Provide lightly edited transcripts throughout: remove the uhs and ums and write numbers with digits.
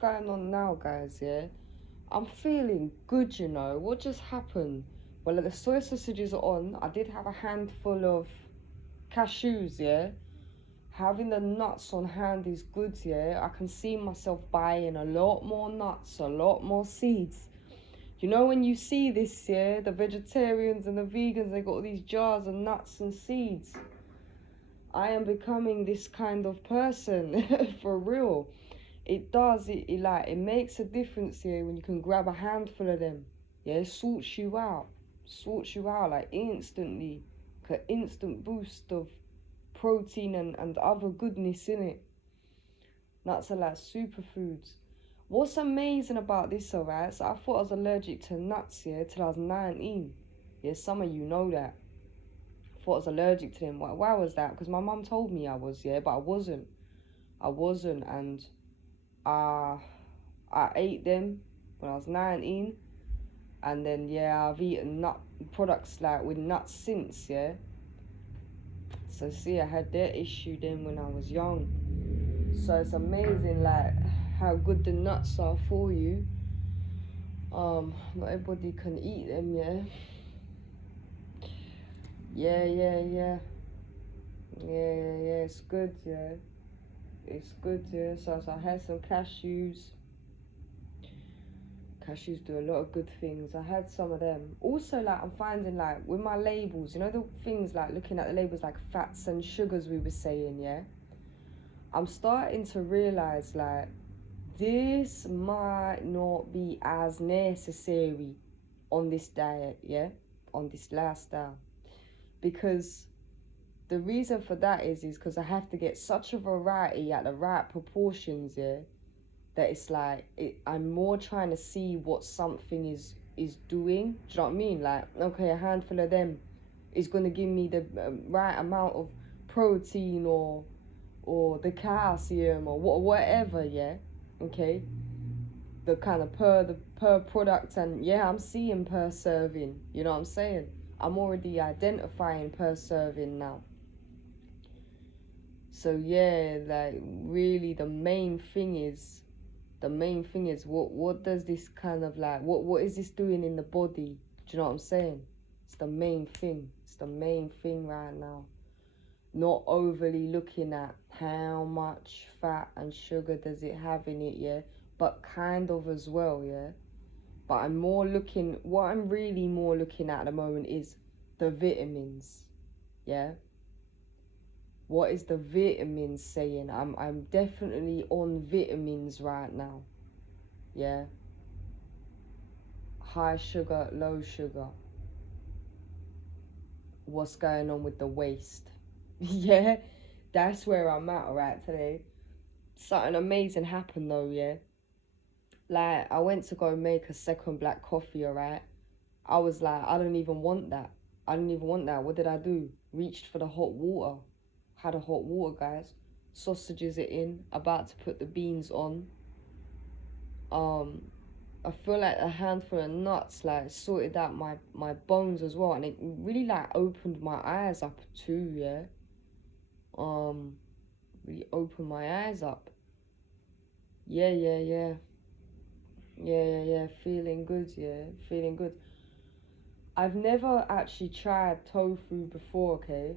going on now, guys, yeah? I'm feeling good, you know. What just happened? Well, the soy sausages are on. I did have a handful of cashews, yeah? Having the nuts on hand is good, yeah? I can see myself buying a lot more nuts, a lot more seeds. You know, when you see this, yeah, the vegetarians and the vegans, they got all these jars of nuts and seeds. I am becoming this kind of person, for real. It does, it makes a difference here when you can grab a handful of them. Yeah, it sorts you out. Sorts you out, like, instantly. Like an instant boost of protein and other goodness in it. Nuts are like superfoods. What's amazing about this, alright? So I thought I was allergic to nuts, yeah, till I was 19. Yeah, some of you know that. I thought I was allergic to them. Why was that? Because my mum told me I was, yeah, but I wasn't. And I ate them when I was 19. And then, yeah, I've eaten nut products like with nuts since, yeah. So see, I had that issue then when I was young. So it's amazing, like, how good the nuts are for you. Not everybody can eat them, yeah. Yeah, it's good, yeah. It's good, yeah. So I had some cashews. Cashews do a lot of good things. I had some of them. Also, like, I'm finding, like, with my labels, you know, the things, like, looking at the labels, like, fats and sugars we were saying, yeah? I'm starting to realise, like, this might not be as necessary on this diet, yeah? On this lifestyle. Because the reason for that is because I have to get such a variety at the right proportions, yeah? That it's like, I'm more trying to see what something is doing. Do you know what I mean? Like, okay, a handful of them is going to give me the right amount of protein or the calcium or whatever, yeah? Okay? The kind of per product, and yeah, I'm seeing per serving. You know what I'm saying? I'm already identifying per serving now. So yeah, like, really the main thing is what does this kind of, like, what is this doing in the body? Do you know what I'm saying? It's the main thing. It's the main thing right now. Not overly looking at how much fat and sugar does it have in it, yeah, but kind of as well, yeah. But what I'm really more looking at the moment is the vitamins, yeah. What is the vitamins saying? I'm definitely on vitamins right now, yeah. High sugar, low sugar. What's going on with the waist? Yeah, that's where I'm at right today. Something amazing happened though, yeah. Like, I went to go make a second black coffee, alright? I was like, I don't even want that. What did I do? Reached for the hot water. Had a hot water, guys. Sausages are in. About to put the beans on. I feel like a handful of nuts, like, sorted out my bones as well. And it really, like, opened my eyes up too, yeah? Really opened my eyes up. Yeah. Feeling good, yeah. Feeling good. I've never actually tried tofu before, okay?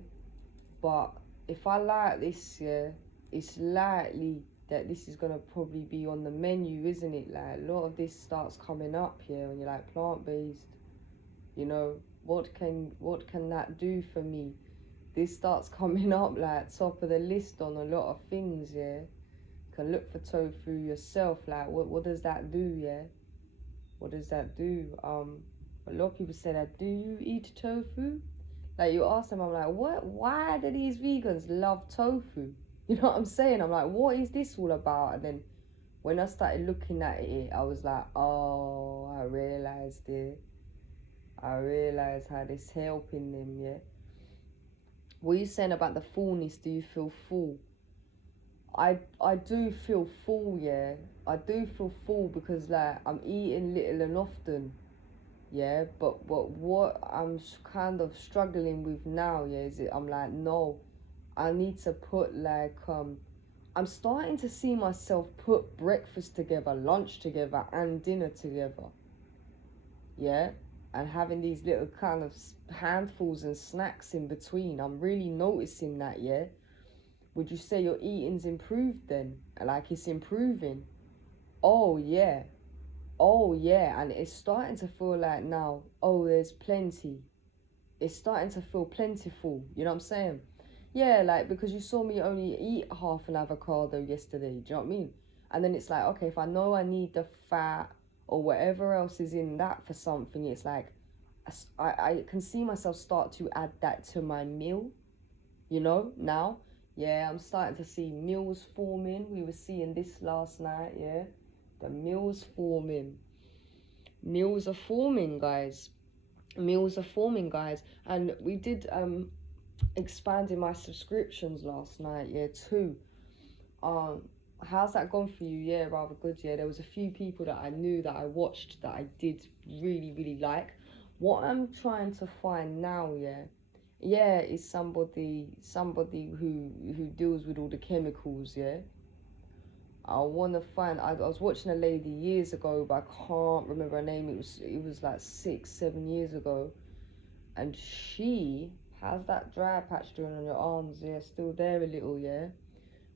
But if I like this, yeah, it's likely that this is gonna probably be on the menu, isn't it? Like, a lot of this starts coming up here when you're like plant-based. You know, what can that do for me? This starts coming up like top of the list on a lot of things, yeah. You can look for tofu yourself, like, what does that do, yeah? What does that do? A lot of people say that, do you eat tofu? Like, you ask them, I'm like, what? Why do these vegans love tofu? You know what I'm saying? I'm like, what is this all about? And then when I started looking at it, I was like, oh, I realized it. I realized how this helping them, yeah. What are you saying about the fullness? Do you feel full? I do feel full, yeah. I do feel full because, like, I'm eating little and often, yeah. But what I'm kind of struggling with now, yeah, is I'm like, no, I need to put, like, I'm starting to see myself put breakfast together, lunch together, and dinner together. Yeah, and having these little kind of handfuls and snacks in between. I'm really noticing that. Yeah, would you say your eating's improved then? Like it's improving? Oh yeah, oh yeah, and it's starting to feel like now, oh, there's plenty. It's starting to feel plentiful, you know what I'm saying? Yeah, like, because you saw me only eat half an avocado yesterday, do you know what I mean? And then it's like, okay, if I know I need the fat or whatever else is in that for something, it's like, I can see myself start to add that to my meal, you know, now. Yeah, I'm starting to see meals forming. We were seeing this last night, yeah. The meals forming. Meals are forming, guys. Meals are forming, guys. And we did expanding my subscriptions last night, yeah, too. How's that gone for you? Yeah, rather good. Yeah, there was a few people that I knew that I watched that I did really, really like. What I'm trying to find now, yeah, is somebody who deals with all the chemicals, yeah. I want to find. I was watching a lady years ago, but I can't remember her name. It was like 6-7 years ago, and she has that dry patch doing on your arms. Yeah, still there a little. Yeah,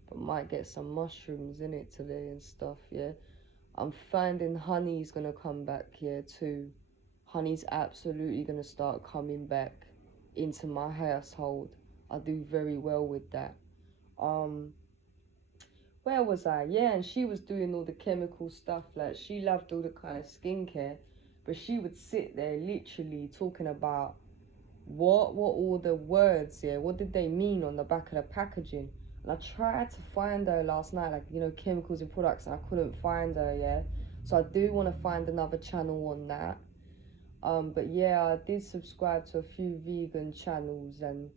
but might get some mushrooms in it today and stuff. Yeah, I'm finding honey's gonna come back here too. Honey's absolutely gonna start coming back into my household. I do very well with that. Where was I? Yeah, and she was doing all the chemical stuff. Like, she loved all the kind of skincare, but she would sit there literally talking about what all the words, yeah, what did they mean on the back of the packaging. And I tried to find her last night, like, you know, chemicals in products, and I couldn't find her, yeah. So I do want to find another channel on that. But yeah, I did subscribe to a few vegan channels, and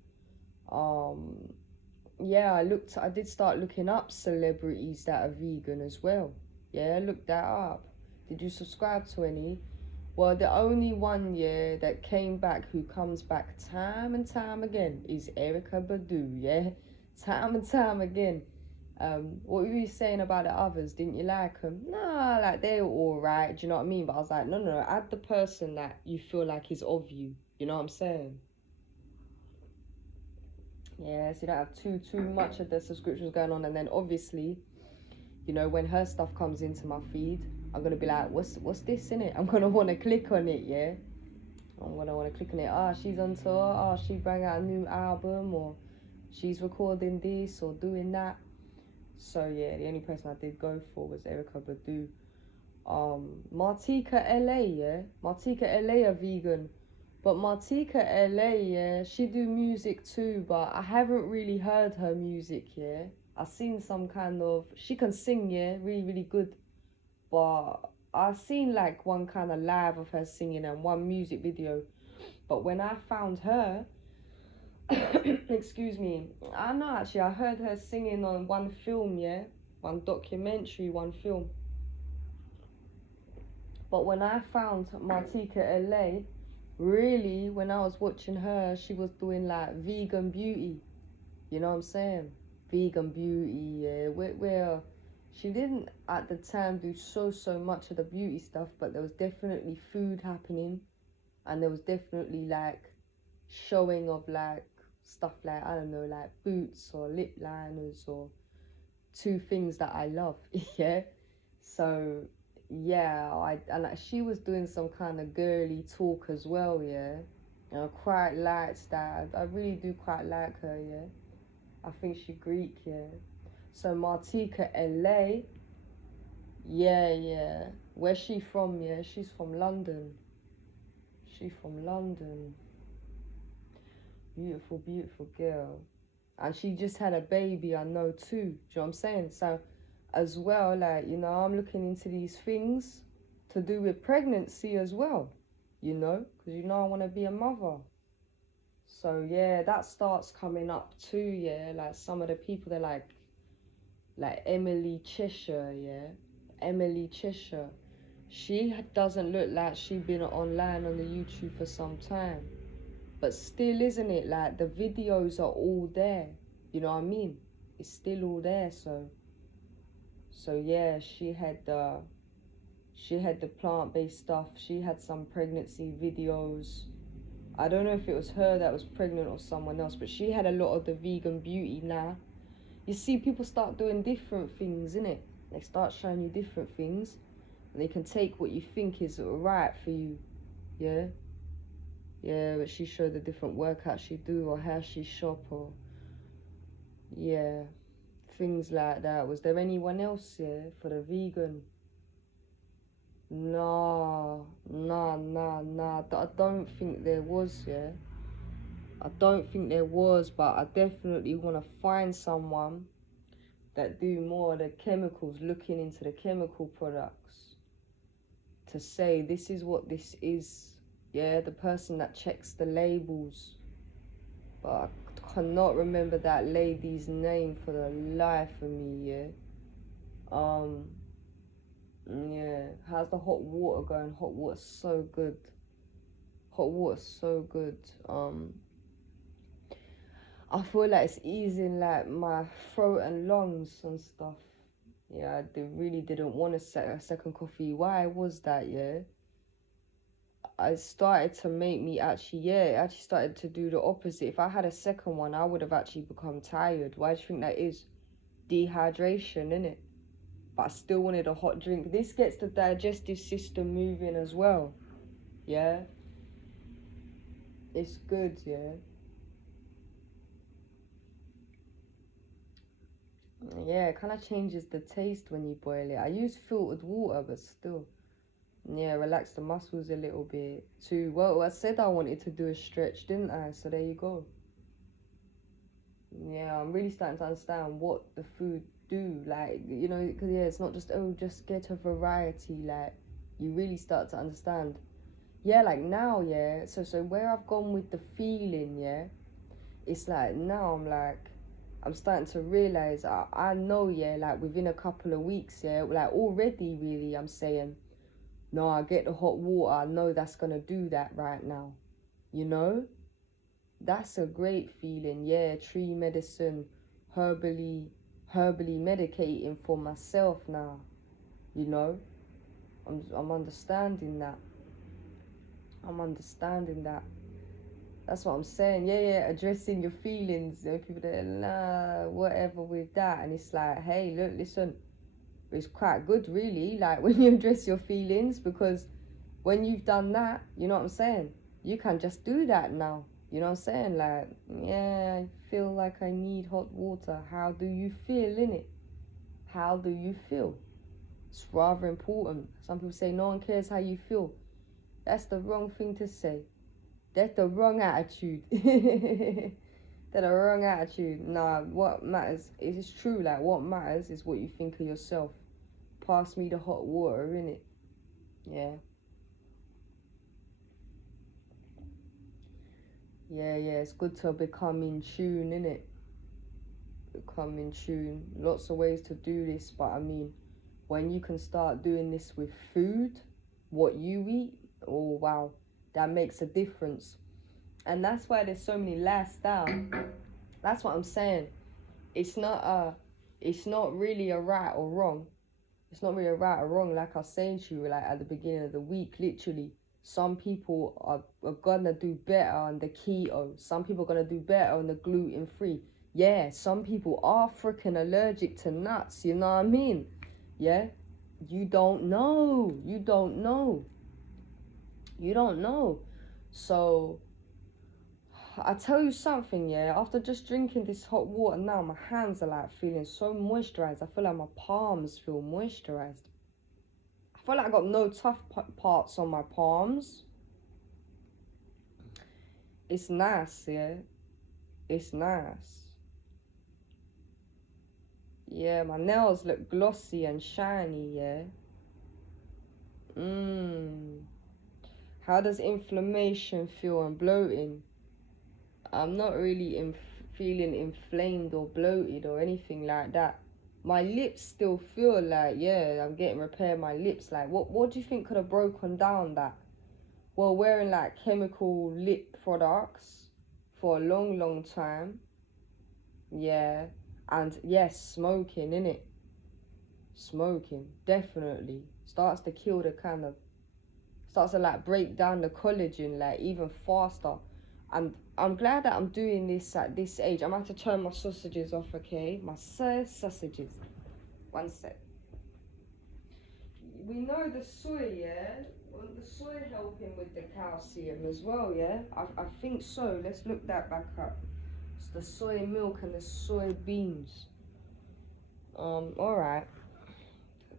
yeah, I did start looking up celebrities that are vegan as well. Yeah, look that up. Did you subscribe to any? Well, the only one, yeah, that came back, who comes back time and time again, is Erica Badu, yeah? Time and time again. What were you saying about the others? Didn't you like them? Nah, like, they're alright, do you know what I mean? But I was like, no, add the person that you feel like is of you. You know what I'm saying? Yeah, so you don't have too much of the subscriptions going on. And then obviously, you know, when her stuff comes into my feed, I'm gonna be like, what's this in it? I'm gonna want to click on it, yeah. I'm gonna want to click on it. She's on tour. She bring out a new album, or she's recording this or doing that. So yeah, the only person I did go for was Erica Badu. Martika LA, yeah. Martika LA are vegan. But Martika LA, yeah, she do music too, but I haven't really heard her music, yeah. I've seen some kind of, she can sing, yeah, really, really good. But I've seen like one kind of live of her singing and one music video. But when I found her, excuse me, I know actually, I heard her singing on one film, yeah. One documentary, one film. But when I found Martika LA, really, when I was watching her, she was doing like vegan beauty. You know what I'm saying? Vegan beauty, yeah. Where she didn't at the time do so much of the beauty stuff, but there was definitely food happening, and there was definitely like showing of like stuff like, I don't know, like boots or lip liners, or two things that I love, yeah. So yeah, and like, she was doing some kind of girly talk as well, yeah. And I quite liked that. I really do quite like her, yeah. I think she Greek, yeah. So Martika LA, yeah. Where's she from, yeah? She's from London. She's from London. Beautiful, beautiful girl. And she just had a baby, I know too. Do you know what I'm saying? So as well, like, you know, I'm looking into these things to do with pregnancy as well, you know, because, you know, I want to be a mother. So yeah, that starts coming up too, yeah. Like, some of the people, they're like Emily Cheshire, yeah. Emily Cheshire. She doesn't look like she's been online on the YouTube for some time. But still, isn't it, like, the videos are all there, you know what I mean? it's still all there. So yeah, she had the plant-based stuff. She had some pregnancy videos. I don't know if it was her that was pregnant or someone else, but she had a lot of the vegan beauty now. You see, people start doing different things, innit? They start showing you different things, and they can take what you think is right for you, yeah? Yeah, but she showed the different workouts she do, or how she shop, or, yeah, things like that. Was there anyone else, yeah, for the vegan? Nah. I don't think there was, yeah? I don't think there was, but I definitely want to find someone that do more of the chemicals, looking into the chemical products, to say this is what this is, yeah, the person that checks the labels. But I cannot remember that lady's name for the life of me, yeah. Yeah, how's the hot water going? Hot water's so good. Hot water's so good. I feel like it's easing like my throat and lungs and stuff. Yeah, I really didn't want a second coffee. Why was that, yeah? It started to make me actually, it actually started to do the opposite. If I had a second one, I would have actually become tired. Why do you think that is? Dehydration, innit? But I still wanted a hot drink. This gets the digestive system moving as well, yeah? It's good, yeah? Yeah, it kind of changes the taste when you boil it. I use filtered water, but still. Yeah, relax the muscles a little bit too. Well, I said I wanted to do a stretch, didn't I? So there you go. Yeah, I'm really starting to understand what the food do. Like, you know, because, yeah, it's not just, oh, just get a variety. Like, you really start to understand. Yeah, like now, yeah. So where I've gone with the feeling, yeah, it's like now I'm starting to realize, I know, yeah, like within a couple of weeks, yeah, like already really I'm saying, no, I get the hot water, I know that's gonna do that right now, you know? That's a great feeling, yeah. Tree medicine, herbally medicating for myself now, you know? I'm understanding that. That's what I'm saying. Yeah, addressing your feelings. You know, people that are, nah, whatever with that. And it's like, hey, look, listen, it's quite good, really, like, when you address your feelings, because when you've done that, you know what I'm saying? You can just do that now. You know what I'm saying? Like, yeah, I feel like I need hot water. How do you feel, innit? How do you feel? It's rather important. Some people say no one cares how you feel. That's the wrong thing to say. That's the wrong attitude. That's the wrong attitude. Nah, what matters, it's true, like, what matters is what you think of yourself. Pass me the hot water, innit? Yeah. Yeah, it's good to become in tune, innit? Become in tune. Lots of ways to do this, but I mean, when you can start doing this with food, what you eat, oh wow, that makes a difference. And that's why there's so many lifestyle. That's what I'm saying. It's not really a right or wrong. It's not really a right or wrong, like I was saying to you, like at the beginning of the week, literally. Some people are gonna do better on the keto. Some people are gonna do better on the gluten-free. Yeah, some people are freaking allergic to nuts, you know what I mean? Yeah? You don't know. So, I tell you something, yeah, after just drinking this hot water now, my hands are like feeling so moisturized. I feel like my palms feel moisturized. I feel like I got no tough parts on my palms. It's nice, yeah. It's nice. Yeah, my nails look glossy and shiny, yeah. How does inflammation feel and bloating? I'm not really feeling inflamed or bloated or anything like that. My lips still feel like, yeah, I'm getting repair my lips. Like, what do you think could have broken down that? Well, wearing like chemical lip products for a long time. Yeah. And yes, smoking, innit? Smoking, definitely. Starts to kill the kind of, starts to like break down the collagen like even faster. And I'm glad that I'm doing this at this age. I'm going to have to turn my sausages off, okay? My sausages. One sec. We know the soy, yeah? Well, the soy helping with the calcium as well, yeah? I think so. Let's look that back up. It's the soy milk and the soybeans. Alright.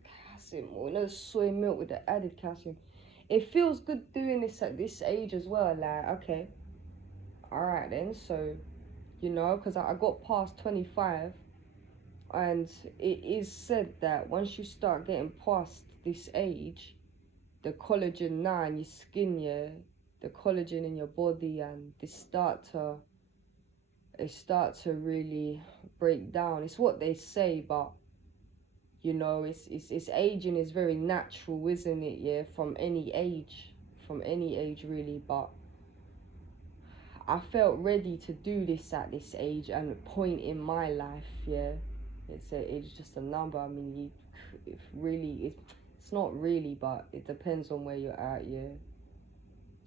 Calcium. We know soy milk with the added calcium. It feels good doing this at this age as well. Like, okay. Alright then. So, you know, because I got past 25. And it is said that once you start getting past this age, the collagen now in your skin, yeah, the collagen in your body, and they start to really break down. It's what they say, but you know, it's aging is very natural, isn't it? Yeah, from any age really. But I felt ready to do this at this age and point in my life. Yeah, it's just a number. I mean, it's not really, but it depends on where you're at. Yeah,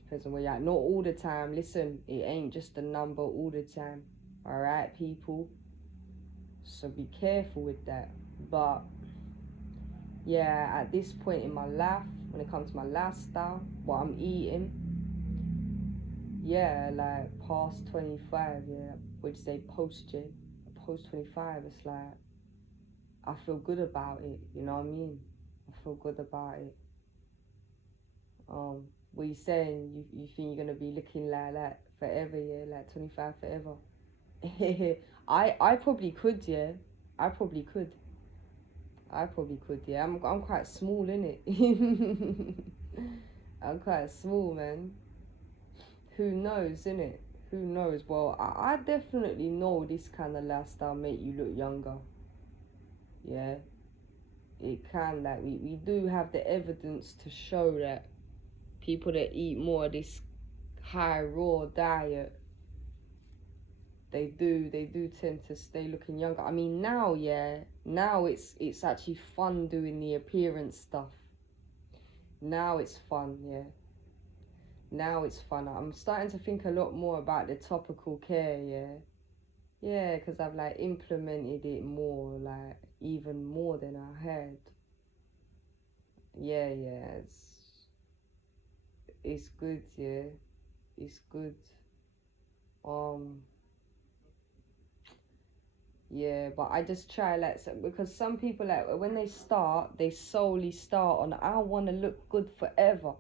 depends on where you're at. Not all the time. Listen, it ain't just a number all the time. All right, people. So be careful with that. But yeah, at this point in my life, when it comes to my lifestyle, what I'm eating, yeah, like past 25, yeah, would you say post 25, it's like, I feel good about it, you know what I mean? I feel good about it. What you saying, you think you're gonna be looking like that forever, yeah, like 25 forever? I probably could, yeah, I probably could, yeah. I'm quite small, innit? I'm quite small, man. Who knows, innit? Who knows? Well, I definitely know this kind of lifestyle make you look younger. Yeah, it can. Like, we do have the evidence to show that people that eat more of this high raw diet, they do tend to stay looking younger. I mean, now, yeah, now it's actually fun doing the appearance stuff. Now it's fun, yeah. Now it's fun. I'm starting to think a lot more about the topical care, yeah. Yeah, because I've like implemented it more, like even more than I had. Yeah, it's good, yeah. It's good. Um, yeah, but I just try like because some people like when they solely start on I want to look good forever.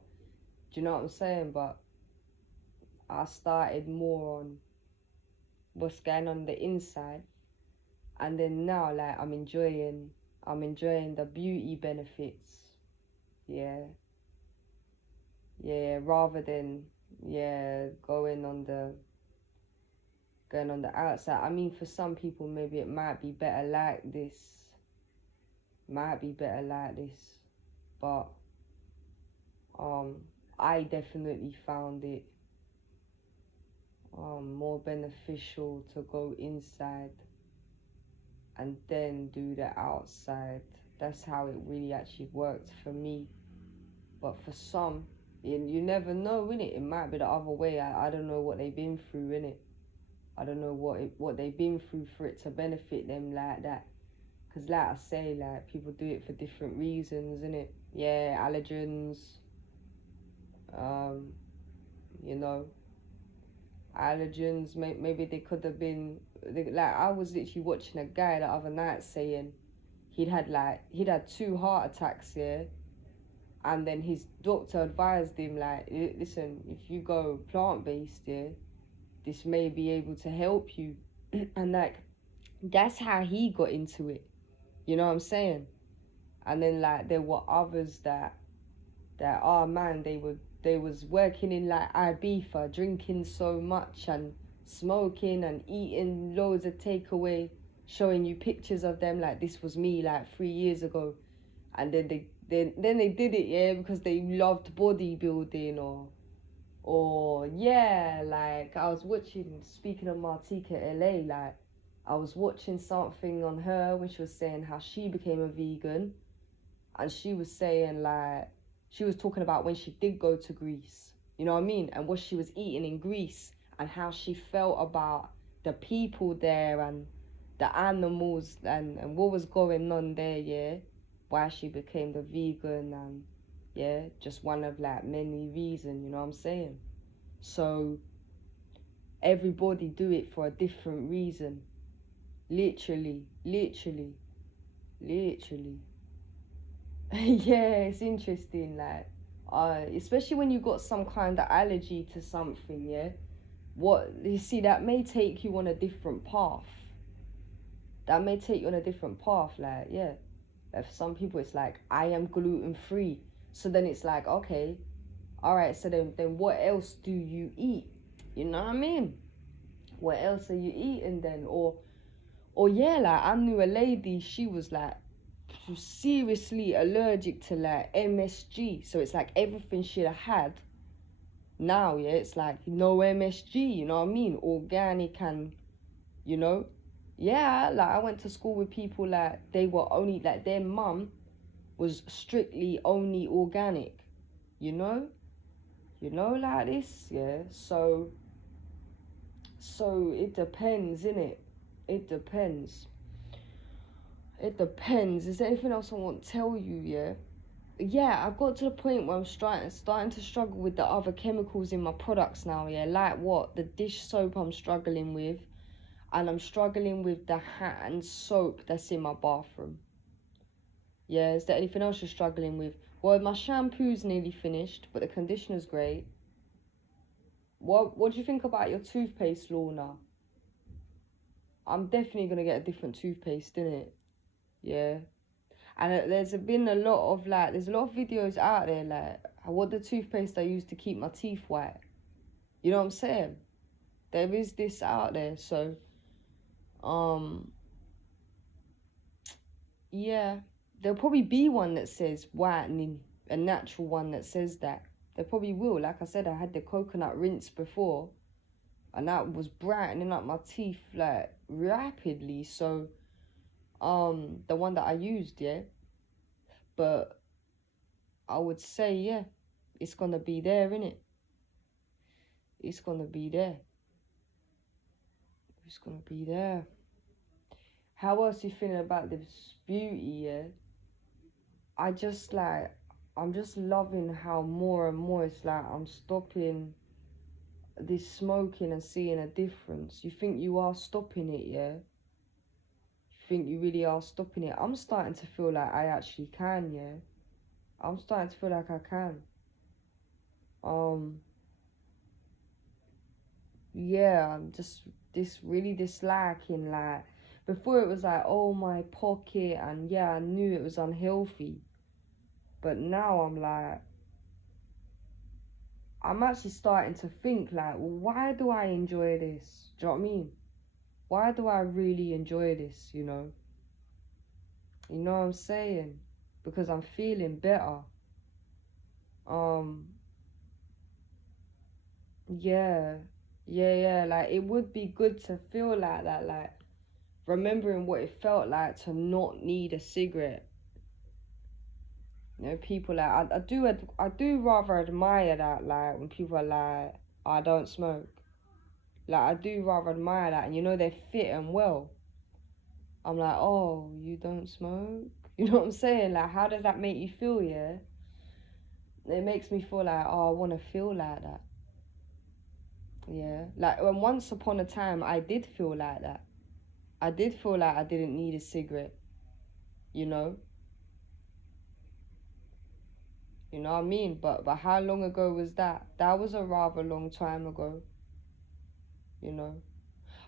Do you know what I'm saying? But I started more on what's going on the inside, and then now like I'm enjoying the beauty benefits. Yeah, yeah, rather than yeah going on the outside. I mean, for some people maybe it might be better like this, but um I definitely found it more beneficial to go inside and then do the outside. That's how it really actually worked for me. But for some, you never know, innit? It might be the other way. I don't know what they've been through, innit? I don't know what they've been through for it to benefit them like that. Because like I say, like, people do it for different reasons, innit? Yeah, allergens, um, you know, allergens, maybe they could have been, like, I was literally watching a guy the other night saying he'd had 2 heart attacks, yeah? And then his doctor advised him, like, listen, if you go plant-based, yeah, this may be able to help you. And, like, that's how he got into it. You know what I'm saying? And then, like, there were others that oh, man, they was working in, like, Ibiza, drinking so much and smoking and eating loads of takeaway, showing you pictures of them, like, this was me, like, 3 years ago. And then they did it, yeah, because they loved bodybuilding or yeah, like I was watching, speaking of Martika LA, like I was watching something on her when she was saying how she became a vegan, and she was saying like, she was talking about when she did go to Greece, you know what I mean, and what she was eating in Greece, and how she felt about the people there and the animals, and what was going on there, yeah, why she became the vegan, and yeah, just one of like many reasons, you know what I'm saying. So everybody do it for a different reason. Literally. Yeah, it's interesting, like, especially when you got some kind of allergy to something, yeah. What you see, that may take you on a different path. That may take you on a different path, like, yeah. For some people, it's like, I am gluten free. So then it's like, okay, all right. So then what else do you eat? You know what I mean? What else are you eating then? Or yeah, like I knew a lady. She was like seriously allergic to like MSG. So it's like everything she'd have had. Now, yeah, it's like no MSG. You know what I mean? Organic and, you know, yeah. Like I went to school with people like they were only like their mum was strictly only organic. You know, like this, yeah. So it depends, innit? It depends. Is there anything else I want to tell you, yeah? Yeah, I've got to the point where I'm starting to struggle with the other chemicals in my products now, yeah? Like what? The dish soap I'm struggling with. And I'm struggling with the hand soap that's in my bathroom. Yeah, is there anything else you're struggling with? Well, my shampoo's nearly finished, but the conditioner's great. What do you think about your toothpaste, Lorna? I'm definitely going to get a different toothpaste, innit? Yeah. And there's been a lot of like, there's a lot of videos out there like what the toothpaste I use to keep my teeth white. You know what I'm saying? There is this out there, so yeah, there'll probably be one that says whitening, a natural one that says that. There probably will. Like I said, I had the coconut rinse before, and that was brightening up my teeth like rapidly. So the one that I used, yeah. But I would say, yeah, it's gonna be there, innit? It's gonna be there. It's gonna be there. How else you feeling about this beauty, yeah? I'm just loving how more and more it's like I'm stopping this smoking and seeing a difference. You think you are stopping it, yeah? You think you really are stopping it? I'm starting to feel like I actually can, yeah? I'm starting to feel like I can. Yeah, I'm just really disliking, like, before it was like, oh, my pocket, and yeah, I knew it was unhealthy. But now I'm like, I'm actually starting to think like, well, why do I enjoy this? Do you know what I mean? Why do I really enjoy this, you know? You know what I'm saying? Because I'm feeling better. Yeah. Yeah, like, it would be good to feel like that, like, remembering what it felt like to not need a cigarette. You know, people like, I do rather admire that, like, when people are like, I don't smoke. Like, I do rather admire that, and you know, they're fit and well. I'm like, oh, you don't smoke? You know what I'm saying? Like, how does that make you feel, yeah? It makes me feel like, oh, I want to feel like that. Yeah. Like, when once upon a time, I did feel like that. I did feel like I didn't need a cigarette, you know? You know what I mean? But how long ago was that? That was a rather long time ago, you know?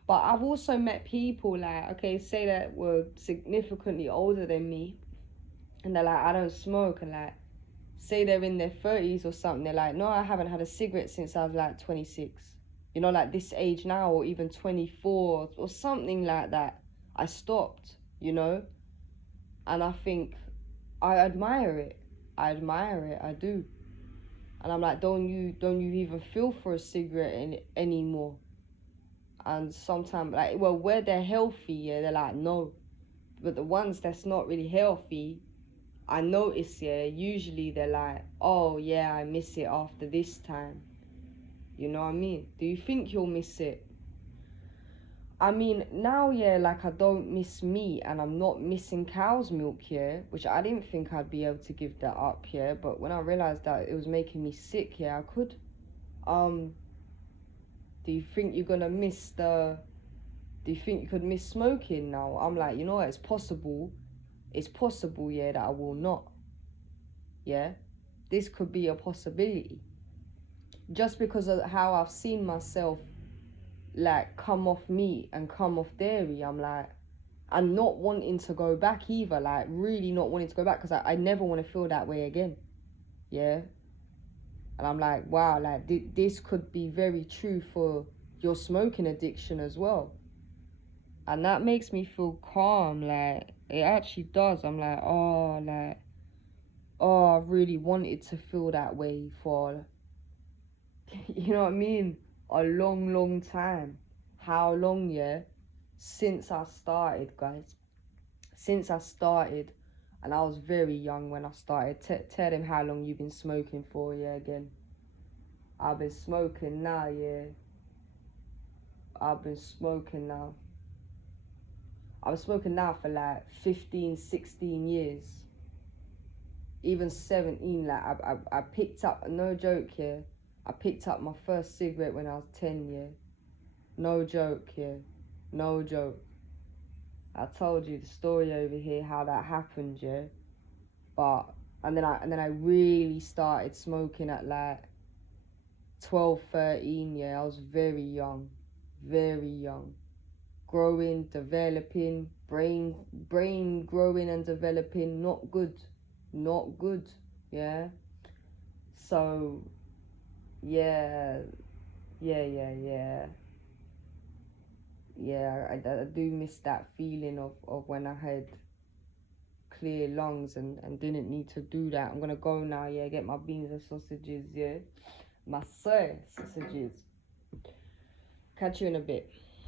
But I've also met people like, okay, say that were significantly older than me, and they're like, I don't smoke, and like, say they're in their 30s or something, they're like, no, I haven't had a cigarette since I was like 26. You know, like this age now, or even 24 or something like that. I stopped, you know? And I think I admire it. I do. And I'm like, don't you even feel for a cigarette anymore? And sometimes, like, well, where they're healthy, yeah, they're like, no. But the ones that's not really healthy, I notice, yeah, usually they're like, oh, yeah, I miss it after this time. You know what I mean? Do you think you'll miss it? I mean, now, yeah, like, I don't miss meat and I'm not missing cow's milk, yeah, which I didn't think I'd be able to give that up, yeah, but when I realized that it was making me sick, yeah, I could. Do you think you're gonna miss do you think you could miss smoking now? I'm like, you know what, it's possible, yeah, that I will not, yeah, this could be a possibility, just because of how I've seen myself, like, come off meat and come off dairy. I'm like, and not wanting to go back either, like, really not wanting to go back, because I never want to feel that way again, yeah. And I'm like, wow, like, this could be very true for your smoking addiction as well. And that makes me feel calm, like, it actually does. I'm like, I really wanted to feel that way for, you know what I mean, a long time. How long, yeah? Since I started, guys. Since I started, and I was very young when I started. Tell them how long you've been smoking for, yeah, again. I've been smoking now, yeah. I've been smoking now for like 15, 16 years. Even 17, like, I picked up, no joke, yeah. I picked up my first cigarette when I was 10, yeah. No joke, yeah. No joke. I told you the story over here, how that happened, yeah. But, and then I really started smoking at like 12, 13, yeah. I was very young. Growing, developing, brain growing and developing, not good, yeah. So, yeah, I do miss that feeling of when I had clear lungs and didn't need to do that. I'm gonna go now, yeah, get my beans and sausages, yeah, my sausages. Catch you in a bit.